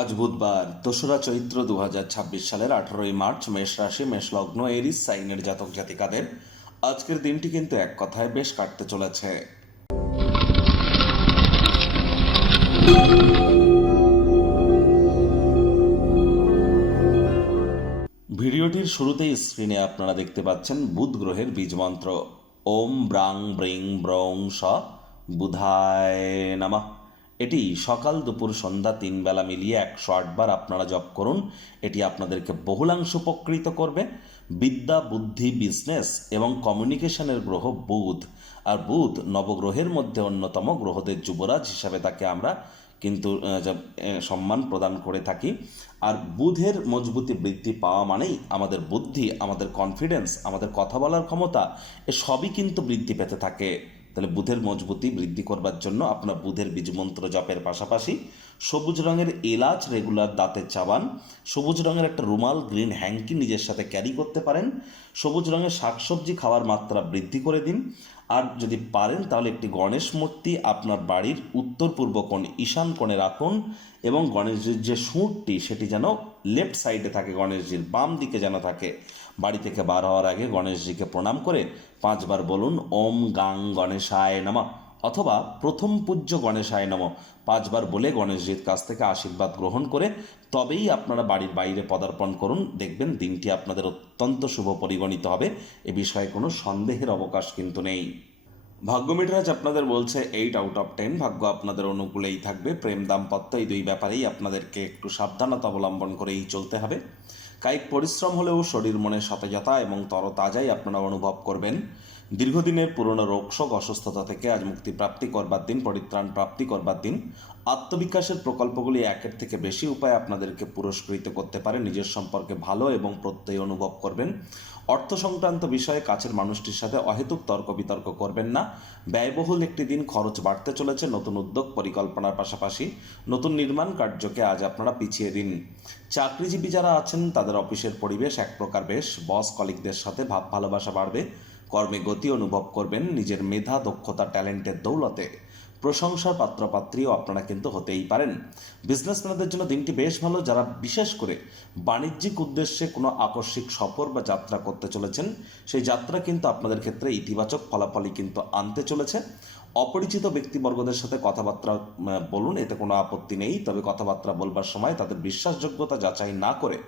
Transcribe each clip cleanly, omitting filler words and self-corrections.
আজ বুধবার ২রা চৈত্র ২০২৬ সালের ১৮ই মার্চ। মেষ রাশি, মেষ লগ্ন, এরিস সাইনের জাতক জাতিকাদের আজকের দিনটি কিন্তু এক কথায় বেশ কাটতে চলেছে। ভিডিওটির শুরুতেই স্ক্রিনে আপনারা দেখতে পাচ্ছেন বুধ গ্রহের বীজ মন্ত্র ওম ব্রাং ব্রিং ব্রং স বুধায় নমঃ। এটি সকাল দুপুর সন্ধ্যা ৩ বেলা মিলিয়ে ১০৮ বার আপনারা জপ করুন। এটি আপনাদেরকে বহুলাংশ উপকৃত করবে। বিদ্যা, বুদ্ধি, বিজনেস এবং কমিউনিকেশনের গ্রহ বুধ। আর বুধ নবগ্রহের মধ্যে অন্যতম, গ্রহদের যুবরাজ হিসাবে তাকে আমরা কিন্তু সম্মান প্রদান করে থাকি। আর বুধের মজবুতি বৃদ্ধি পাওয়া মানেই আমাদের বুদ্ধি, আমাদের কনফিডেন্স, আমাদের কথা বলার ক্ষমতা এ সবই কিন্তু বৃদ্ধি পেতে থাকে। তাহলে বুধের মজবুতি বৃদ্ধি করবার জন্য আপনার বুধের বীজমন্ত্র জপের পাশাপাশি সবুজ রঙের এলাচ রেগুলার দাঁতে চাবান, সবুজ রঙের একটা রুমাল, গ্রিন হ্যাঙ্কি নিজের সাথে ক্যারি করতে পারেন, সবুজ রঙের শাকসবজি খাওয়ার মাত্রা বৃদ্ধি করে দিন। আর যদি পারেন তাহলে একটি গণেশ মূর্তি আপনার বাড়ির উত্তর পূর্ব কোণ, ঈশান কোণে রাখুন এবং গণেশজির যে সুঁড়টি সেটি যেন লেফট সাইডে থাকে, গণেশজির বাম দিকে যেন থাকে। বাড়ি থেকে বার হওয়ার আগে গণেশজিকে প্রণাম করে ৫ বার বলুন ওম গাং গণেশায় নমঃ, অথবা প্রথম পূজ্য গণেশায় নমঃ ৫ বার বলে গণেশজির কাছ থেকে আশীর্বাদ গ্রহণ করে তবেই আপনারা বাড়ির বাইরে পদার্পণ করুন। দেখবেন দিনটি আপনাদের অত্যন্ত শুভ পরিগণিত হবে, এ বিষয়ে কোনো সন্দেহের অবকাশ কিন্তু নেই। ভাগ্য মিটারাজ আপনাদের বলছে 8/10, ভাগ্য আপনাদের অনুকূলেই থাকবে। প্রেম, দাম্পত্য এই দুই ব্যাপারেই আপনাদেরকে একটু সাবধানতা অবলম্বন করেই চলতে হবে। কায়িক পরিশ্রম হলেও শরীর মনের সতেজতা এবং তরতাজাই আপনারা অনুভব করবেন। দীর্ঘদিনের পুরনো রোগশোক, অসুস্থতা থেকে আজ মুক্তিপ্রাপ্তি করবার দিন, পরিত্রাণ প্রাপ্তি করবার দিন। আত্মবিকাশের প্রকল্পগুলি একের থেকে বেশি উপায়ে আপনাদেরকে পুরস্কৃত করতে পারে। নিজের সম্পর্কে ভালো এবং প্রত্যয় অনুভব করবেন। অর্থ সংক্রান্ত বিষয়ে কাছের মানুষটির সাথে অহেতুক তর্ক বিতর্ক করবেন না। ব্যয়বহুল একটি দিন, খরচ বাড়তে চলেছে। নতুন উদ্যোগ পরিকল্পনার পাশাপাশি নতুন নির্মাণ কার্যকে আজ আপনারা পিছিয়ে দিন। চাকরিজীবী যারা আছেন তাদের অফিসের পরিবেশ এক প্রকার বেশ, বস কলিগদের সাথে ভাব ভালোবাসা বাড়বে। কর্মে গতি অনুভব করবেন। নিজের মেধা, দক্ষতা, ট্যালেন্টের দৌলতে প্রশংসার পাত্রপাত্রীও আপনারা কিন্তু হতেই পারেন। বিজনেসম্যানদের জন্য দিনটি বেশ ভালো। যারা বিশেষ করে বাণিজ্যিক উদ্দেশ্যে কোনো আকস্মিক সফর বা যাত্রা করতে চলেছেন, সেই যাত্রা কিন্তু আপনাদের ক্ষেত্রে ইতিবাচক ফলাফলই কিন্তু আনতে চলেছে। অপরিচিত ব্যক্তিবর্গদের সাথে কথাবার্তা বলুন, এতে কোনো আপত্তি নেই। তবে কথাবার্তা বলবার সময় তাদের বিশ্বাসযোগ্যতা যাচাই না করে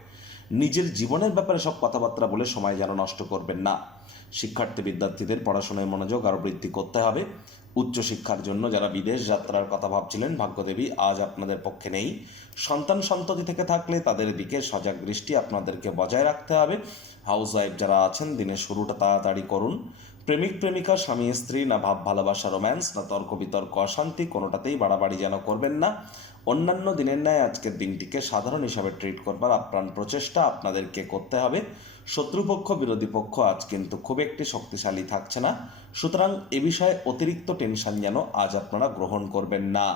নিজের জীবনের ব্যাপারে সব কথাবার্তা বলে সময় যেন নষ্ট করবেন না। শিক্ষার্থী বিদ্যার্থীদের পড়াশোনায় মনোযোগ আরও বৃদ্ধি করতে হবে। উচ্চশিক্ষার জন্য যারা বিদেশ যাত্রার কথা ভাবছিলেন, ভাগ্যদেবী আজ আপনাদের পক্ষে নেই। সন্তান সন্ততি থেকে থাকলে তাদের দিকে সজাগ দৃষ্টি আপনাদেরকে বজায় রাখতে হবে। হাউস ওয়াইফ যারা আছেন, দিনের শুরুটা তাড়াতাড়ি করুন। প্রেমিক প্রেমিকা, স্বামী স্ত্রী, না ভাব ভালোবাসা রোম্যান্স, না তর্ক বিতর্ক অশান্তি, কোনোটাতেই বাড়াবাড়ি যেন করবেন না। অন্যান্য দিনের ন্যায় আজকের দিনটিকে সাধারণ হিসাবে ট্রিট করবার আপ্রাণ প্রচেষ্টা আপনাদেরকে করতে হবে। শত্রুপক্ষ, বিরোধী পক্ষ আজ কিন্তু খুব একটি শক্তিশালী থাকছে না, সুতরাং এ বিষয়ে অতিরিক্ত টেনশন যেন আজ আপনারা গ্রহণ করবেন না।